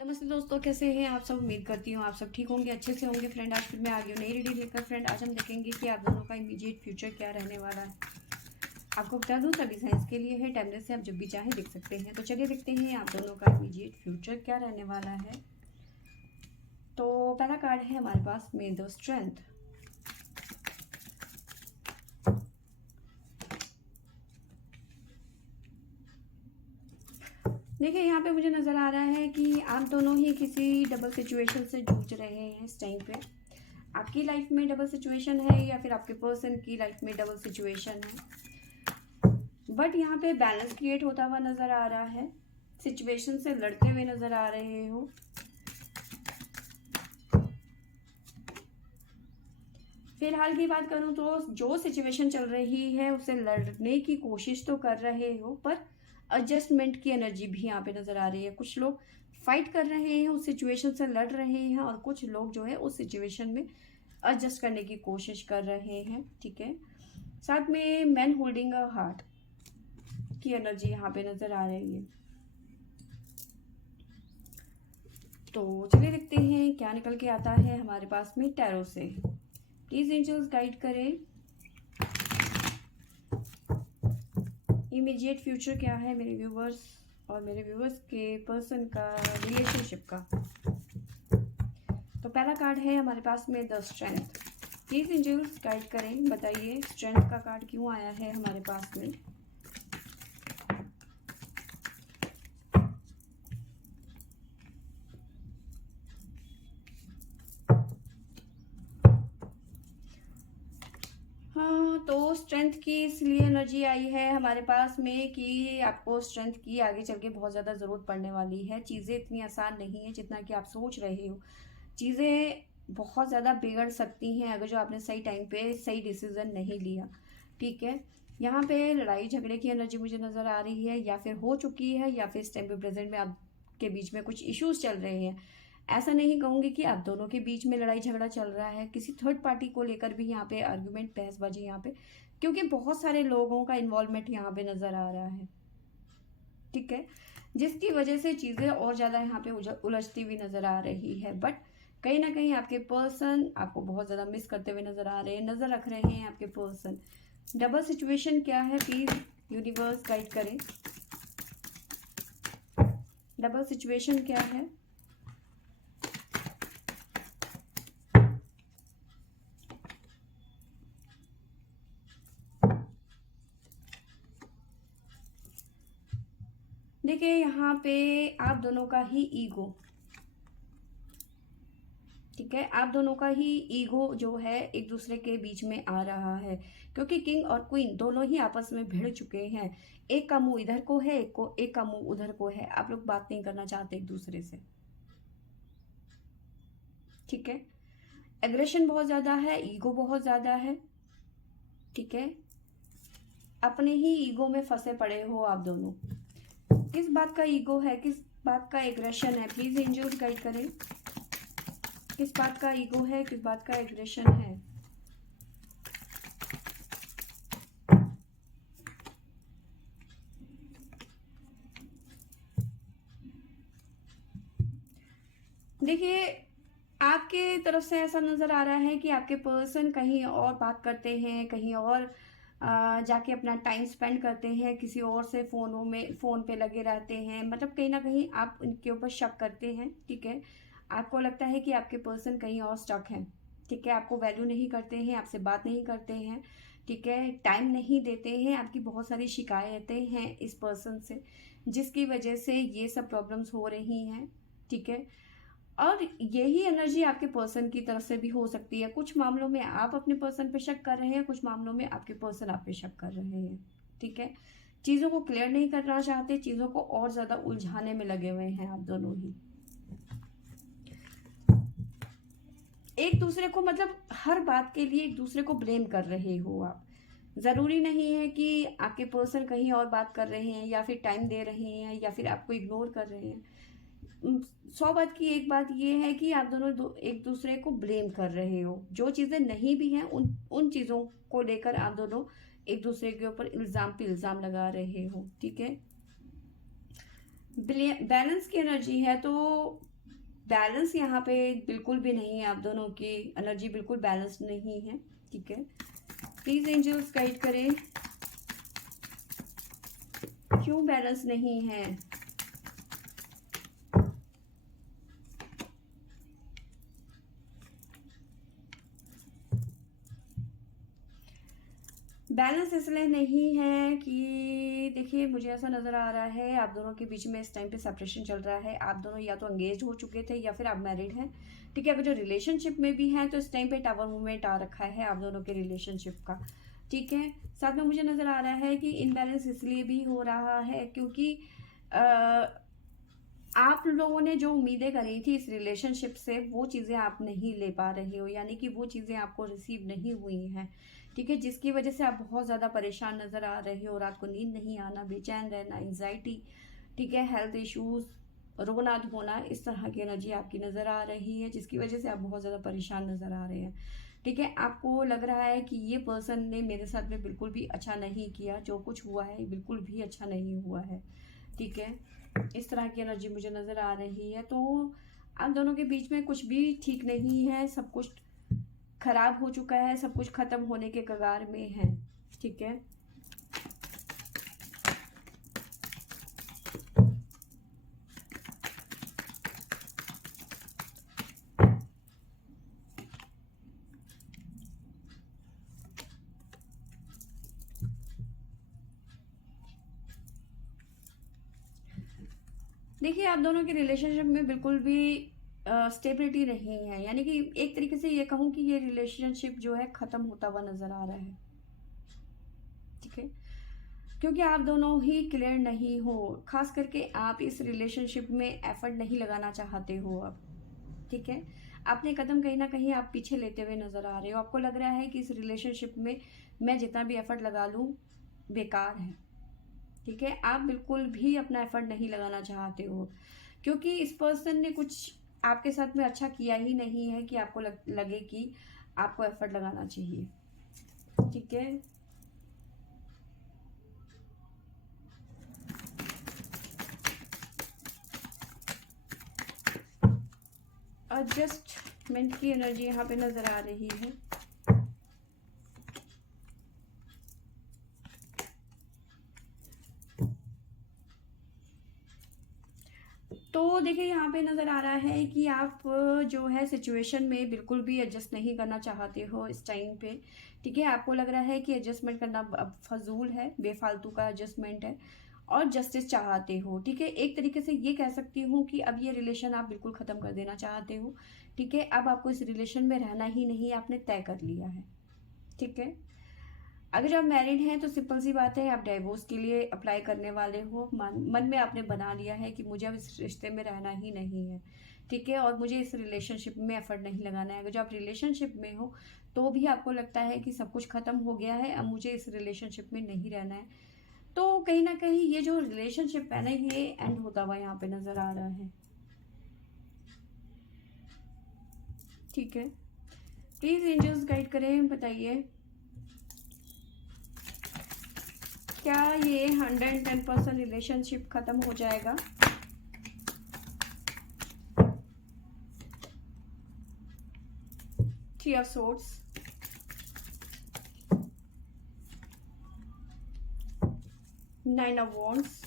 नमस्ते दोस्तों, कैसे हैं आप सब। उम्मीद करती हूँ आप सब ठीक होंगे, अच्छे से होंगे। फ्रेंड, आज फिर मैं आ गई हूँ नई रीडिंग लेकर। फ्रेंड, आज हम देखेंगे कि आप दोनों का इमीडिएट फ्यूचर क्या रहने वाला है। आपको बता दूँ, सभी साइंस के लिए है। टाइमलेस से आप जब भी चाहें देख सकते हैं। तो चलिए देखते हैं आप दोनों का इमीडिएट फ्यूचर क्या रहने वाला है। तो पहला कार्ड है हमारे पास में द स्ट्रेंथ। देखिए, यहाँ पे मुझे नज़र आ रहा है कि आप दोनों ही किसी डबल सिचुएशन से जूझ रहे हैं इस टाइम पे। आपकी लाइफ में डबल सिचुएशन है या फिर आपके पर्सन की लाइफ में डबल सिचुएशन है। बट यहाँ पे बैलेंस क्रिएट होता हुआ नज़र आ रहा है। सिचुएशन से लड़ते हुए नज़र आ रहे हो। फिलहाल की बात करूँ तो जो सिचुएशन चल रही है उससे लड़ने की कोशिश तो कर रहे हो, पर एडजस्टमेंट की एनर्जी भी यहाँ पे नज़र आ रही है। कुछ लोग फाइट कर रहे हैं, उस सिचुएशन से लड़ रहे हैं, और कुछ लोग जो है उस सिचुएशन में एडजस्ट करने की कोशिश कर रहे हैं। ठीक है, साथ में मैन होल्डिंग अ हार्ट की एनर्जी यहाँ पे नज़र आ रही है। तो चलिए देखते हैं क्या निकल के आता है हमारे पास में टैरो से। प्लीज एंजल्स गाइड करें, इमीडिएट फ्यूचर क्या है मेरे व्यूवर्स और मेरे व्यूवर्स के पर्सन का रिलेशनशिप का। तो पहला कार्ड है हमारे पास में the strength. Please angels guide करें, बताइए स्ट्रेंथ का कार्ड क्यों आया है हमारे पास में। हाँ, तो स्ट्रेंथ की इसलिए एनर्जी आई है हमारे पास में कि आपको स्ट्रेंथ की आगे चल के बहुत ज़्यादा ज़रूरत पड़ने वाली है। चीज़ें इतनी आसान नहीं है जितना कि आप सोच रहे हो। चीज़ें बहुत ज़्यादा बिगड़ सकती हैं अगर जो आपने सही टाइम पे सही डिसीजन नहीं लिया। ठीक है, यहाँ पे लड़ाई झगड़े की एनर्जी मुझे नज़र आ रही है, या फिर हो चुकी है, या फिर इस टाइम पे प्रेजेंट में आपके बीच में कुछ इश्यूज चल रहे हैं। ऐसा नहीं कहूँगी कि आप दोनों के बीच में लड़ाई झगड़ा चल रहा है, किसी थर्ड पार्टी को लेकर भी यहाँ पे आर्गुमेंट बहसबाजी यहाँ पे, क्योंकि बहुत सारे लोगों का इन्वॉल्वमेंट यहाँ पे नज़र आ रहा है। ठीक है, जिसकी वजह से चीज़ें और ज़्यादा यहाँ पे उलझती हुई नज़र आ रही है। बट कहीं ना कहीं आपके पर्सन आपको बहुत ज़्यादा मिस करते हुए नज़र आ रहे हैं, नज़र रख रहे हैं आपके पर्सन। डबल सिचुएशन क्या है, प्लीज़ यूनिवर्स गाइड करें। डबल सिचुएशन क्या है। देखिए, यहाँ पे आप दोनों का ही ईगो, ठीक है, आप दोनों का ही ईगो जो है एक दूसरे के बीच में आ रहा है, क्योंकि किंग और क्वीन दोनों ही आपस में भिड़ चुके हैं। एक का मुंह इधर को है, एक का मुंह उधर को है। आप लोग बात नहीं करना चाहते एक दूसरे से। ठीक है, एग्रेशन बहुत ज्यादा है, ईगो बहुत ज्यादा है। ठीक है, अपने ही ईगो में फंसे पड़े हो आप दोनों। किस बात का ईगो है, किस बात का एग्रेशन है, प्लीज एंजल्स गाइड करें। किस बात का ईगो है, किस बात का एग्रेशन है। देखिए, आपके तरफ से ऐसा नज़र आ रहा है कि आपके पर्सन कहीं और बात करते हैं, कहीं और जाके अपना टाइम स्पेंड करते हैं, किसी और से फ़ोन पे लगे रहते हैं। मतलब कहीं ना कहीं आप उनके ऊपर शक करते हैं। ठीक है, आपको लगता है कि आपके पर्सन कहीं और स्टक हैं। ठीक है, आपको वैल्यू नहीं करते हैं, आपसे बात नहीं करते हैं। ठीक है, टाइम नहीं देते हैं। आपकी बहुत सारी शिकायतें हैं इस पर्सन से, जिसकी वजह से ये सब प्रॉब्लम्स हो रही हैं। ठीक है, और यही एनर्जी आपके पर्सन की तरफ से भी हो सकती है। कुछ मामलों में आप अपने पर्सन पे शक कर रहे हैं, कुछ मामलों में आपके पर्सन आप पे शक कर रहे हैं। ठीक है, चीज़ों को क्लियर नहीं करना चाहते, चीज़ों को और ज़्यादा उलझाने में लगे हुए हैं आप दोनों ही। एक दूसरे को, मतलब हर बात के लिए एक दूसरे को ब्लेम कर रहे हो आप। ज़रूरी नहीं है कि आपके पर्सन कहीं और बात कर रहे हैं, या फिर टाइम दे रहे हैं, या फिर आपको इग्नोर कर रहे हैं। 100 बात की एक बात ये है कि आप दोनों एक दूसरे को ब्लेम कर रहे हो। जो चीज़ें नहीं भी हैं उन उन चीज़ों को लेकर आप दोनों एक दूसरे के ऊपर इल्ज़ाम पे इल्ज़ाम लगा रहे हो। ठीक है, बैलेंस की एनर्जी है, तो बैलेंस यहाँ पे बिल्कुल भी नहीं है, आप दोनों की एनर्जी बिल्कुल बैलेंस नहीं है। ठीक है, प्लीज एंजल्स गाइड करें, क्यों बैलेंस नहीं है? बैलेंस इसलिए नहीं है कि देखिए, मुझे ऐसा नज़र आ रहा है आप दोनों के बीच में इस टाइम पे सेपरेशन चल रहा है। आप दोनों या तो एंगेज हो चुके थे या फिर आप मैरिड हैं। ठीक है, अगर जो रिलेशनशिप में भी हैं तो इस टाइम पे टावर मूवमेंट आ रखा है आप दोनों के रिलेशनशिप का। ठीक है, साथ में मुझे नज़र आ रहा है कि इनबैलेंस इसलिए भी हो रहा है क्योंकि आप लोगों ने जो उम्मीदें करी थी इस रिलेशनशिप से वो चीज़ें आप नहीं ले पा रहे हो, यानी कि वो चीज़ें आपको रिसीव नहीं हुई हैं। ठीक है, जिसकी वजह से आप बहुत ज़्यादा परेशान नज़र आ रहे हो, रात को नींद नहीं आना, बेचैन रहना, एंजाइटी, ठीक है, हेल्थ इश्यूज, रोना धोना, इस तरह की एनर्जी आपकी नज़र आ रही है, जिसकी वजह से आप बहुत ज़्यादा परेशान नज़र आ रहे हैं। ठीक है, आपको लग रहा है कि ये पर्सन ने मेरे साथ में बिल्कुल भी अच्छा नहीं किया, जो कुछ हुआ है बिल्कुल भी अच्छा नहीं हुआ है। ठीक है, इस तरह की एनर्जी मुझे नज़र आ रही है। तो आप दोनों के बीच में कुछ भी ठीक नहीं है, सब कुछ खराब हो चुका है, सब कुछ खत्म होने के कगार में है। ठीक है, देखिए आप दोनों के रिलेशनशिप में बिल्कुल भी स्टेबिलिटी नहीं है, यानी कि एक तरीके से ये कहूँ कि ये रिलेशनशिप जो है ख़त्म होता हुआ नज़र आ रहा है। ठीक है, क्योंकि आप दोनों ही क्लियर नहीं हो, खास करके आप इस रिलेशनशिप में एफर्ट नहीं लगाना चाहते हो अब। ठीक है, अपने कदम कहीं ना कहीं आप पीछे लेते हुए नज़र आ रहे हो। आपको लग रहा है कि इस रिलेशनशिप में मैं जितना भी एफर्ट लगा लूँ बेकार है। ठीक है, आप बिल्कुल भी अपना एफर्ट नहीं लगाना चाहते हो, क्योंकि इस पर्सन ने कुछ आपके साथ में अच्छा किया ही नहीं है कि आपको लगे कि आपको एफर्ट लगाना चाहिए। ठीक है, एडजस्टमेंट की एनर्जी यहाँ पे नजर आ रही है। तो देखिए, यहाँ पे नज़र आ रहा है कि आप जो है सिचुएशन में बिल्कुल भी एडजस्ट नहीं करना चाहते हो इस टाइम पे। ठीक है, आपको लग रहा है कि एडजस्टमेंट करना अब फजूल है, बेफालतू का एडजस्टमेंट है, और जस्टिस चाहते हो। ठीक है, एक तरीके से ये कह सकती हूँ कि अब ये रिलेशन आप बिल्कुल ख़त्म कर देना चाहते हो। ठीक है, अब आपको इस रिलेशन में रहना ही नहीं, आपने तय कर लिया है। ठीक है, अगर आप मैरिड हैं तो सिंपल सी बात है, आप डाइवोर्स के लिए अप्लाई करने वाले हो। मन में आपने बना लिया है कि मुझे अब इस रिश्ते में रहना ही नहीं है। ठीक है, और मुझे इस रिलेशनशिप में एफर्ट नहीं लगाना है। अगर जो आप रिलेशनशिप में हो तो भी आपको लगता है कि सब कुछ खत्म हो गया है, अब मुझे इस रिलेशनशिप में नहीं रहना है, तो कहीं ना कहीं ये जो रिलेशनशिप है ना, ये एंड होता हुआ यहाँ पे नजर आ रहा है। ठीक है, प्लीज एंजल्स गाइड करें, बताइए क्या ये 110% रिलेशनशिप खत्म हो जाएगा? Three of swords, nine of wands,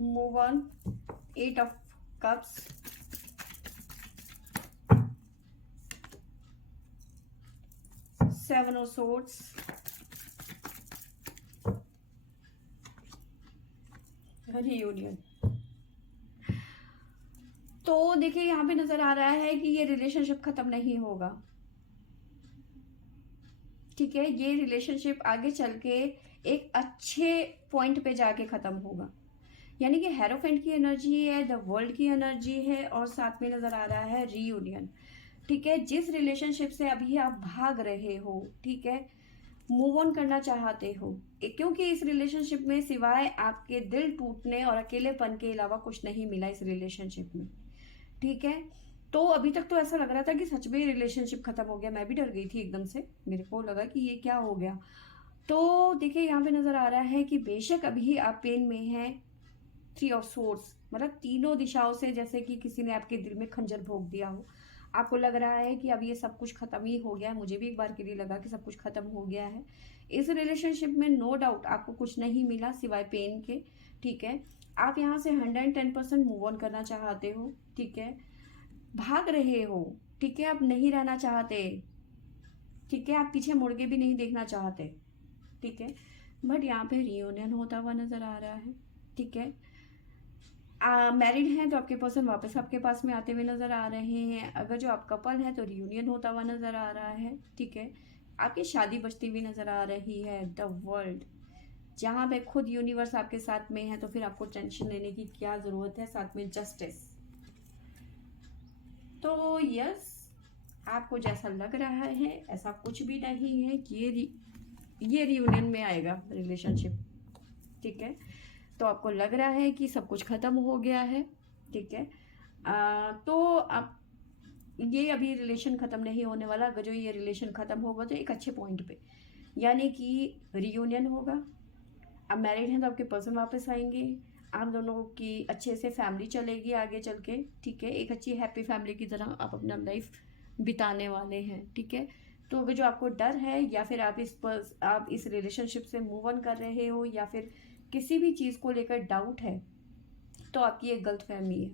move on, eight of cups, seven of swords, reunion. तो देखिए, यहाँ पे नजर आ रहा है कि ये रिलेशनशिप खत्म नहीं होगा। ठीक है, ये रिलेशनशिप आगे चल के एक अच्छे पॉइंट पे जाके खत्म होगा, यानी कि हेरोफेंट की एनर्जी है, द वर्ल्ड की एनर्जी है, और साथ में नजर आ रहा है रीयूनियन। ठीक है, जिस रिलेशनशिप से अभी आप भाग रहे हो, ठीक है, मूव ऑन करना चाहते हो, क्योंकि इस रिलेशनशिप में सिवाय आपके दिल टूटने और अकेलेपन के अलावा कुछ नहीं मिला इस रिलेशनशिप में। ठीक है, तो अभी तक तो ऐसा लग रहा था कि सच में रिलेशनशिप खत्म हो गया। मैं भी डर गई थी एकदम से, मेरे को लगा कि ये क्या हो गया। तो देखिए, यहाँ पे नजर आ रहा है कि बेशक अभी आप पेन में हैं, 3 ऑफ सोर्स, मतलब तीनों दिशाओं से जैसे कि किसी ने आपके दिल में खंजर भोंक दिया हो। आपको लग रहा है कि अब ये सब कुछ खत्म ही हो गया है। मुझे भी एक बार के लिए लगा कि सब कुछ खत्म हो गया है। इस रिलेशनशिप में नो डाउट आपको कुछ नहीं मिला सिवाय पेन के, ठीक है। आप यहाँ से 110% मूव ऑन करना चाहते हो, ठीक है। भाग रहे हो, ठीक है, आप नहीं रहना चाहते, ठीक है, आप पीछे मुड़ के भी नहीं देखना चाहते, ठीक है। बट यहाँ पे रियूनियन होता हुआ नजर आ रहा है, ठीक है। मैरिड हैं तो आपके पर्सन वापस आपके पास में आते हुए नजर आ रहे हैं। अगर जो आप कपल है तो रियूनियन होता हुआ नजर आ रहा है, ठीक है। आपकी शादी बचती हुई नजर आ रही है। द वर्ल्ड, जहाँ पे खुद यूनिवर्स आपके साथ में है तो फिर आपको टेंशन लेने की क्या जरूरत है। साथ में जस्टिस। तो यस, आपको जैसा लग रहा है ऐसा कुछ भी नहीं है कि ये रियूनियन में आएगा रिलेशनशिप, ठीक है। तो आपको लग रहा है कि सब कुछ खत्म हो गया है, ठीक है। तो आप ये अभी रिलेशन खत्म नहीं होने वाला। अगर जो ये रिलेशन खत्म होगा तो एक अच्छे पॉइंट पे, यानी कि रियूनियन होगा। अब मैरिड हैं तो आपके पर्सन वापस आएंगे। आप दोनों की अच्छे से फैमिली चलेगी आगे चल के, ठीक है। एक अच्छी हैप्पी फैमिली की तरह आप अपना लाइफ बिताने वाले हैं, ठीक है। तो अगर जो आपको डर है या फिर आप इस रिलेशनशिप से मूव ऑन कर रहे हो या फिर किसी भी चीज़ को लेकर डाउट है, तो आपकी एक गलतफहमी है,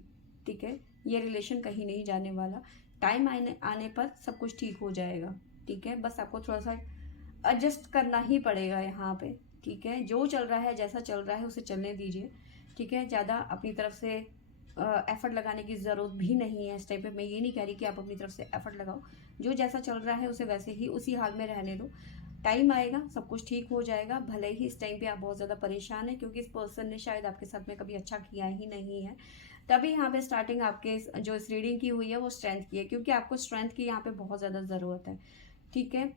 ठीक है। ये रिलेशन कहीं नहीं जाने वाला। टाइम आने पर सब कुछ ठीक हो जाएगा, ठीक है। बस आपको थोड़ा सा एडजस्ट करना ही पड़ेगा यहाँ पे, ठीक है। जो चल रहा है जैसा चल रहा है उसे चलने दीजिए, ठीक है। ज़्यादा अपनी तरफ से एफर्ट लगाने की ज़रूरत भी नहीं है इस टाइम पे। मैं ये नहीं कह रही कि आप अपनी तरफ से एफर्ट लगाओ। जो जैसा चल रहा है उसे वैसे ही उसी हाल में रहने दो। टाइम आएगा सब कुछ ठीक हो जाएगा। भले ही इस टाइम पे आप बहुत ज़्यादा परेशान हैं क्योंकि इस पर्सन ने शायद आपके साथ में कभी अच्छा किया ही नहीं है। तभी यहाँ पे स्टार्टिंग आपके जो इस रीडिंग की हुई है वो स्ट्रेंथ की है, क्योंकि आपको स्ट्रेंथ की यहाँ पे बहुत ज़्यादा ज़रूरत है, ठीक है।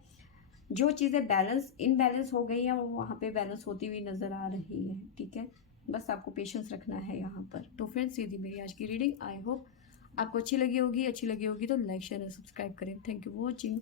जो चीज़ें बैलेंस इनबैलेंस हो गई हैं वो वहाँ पे बैलेंस होती हुई नज़र आ रही है, ठीक है। बस आपको पेशेंस रखना है यहाँ पर। तो फ्रेंड्स, ये थी मेरी आज की रीडिंग। आई होप आपको अच्छी लगी होगी। अच्छी लगी होगी तो लाइक शेयर और सब्सक्राइब करें। Thank you for watching.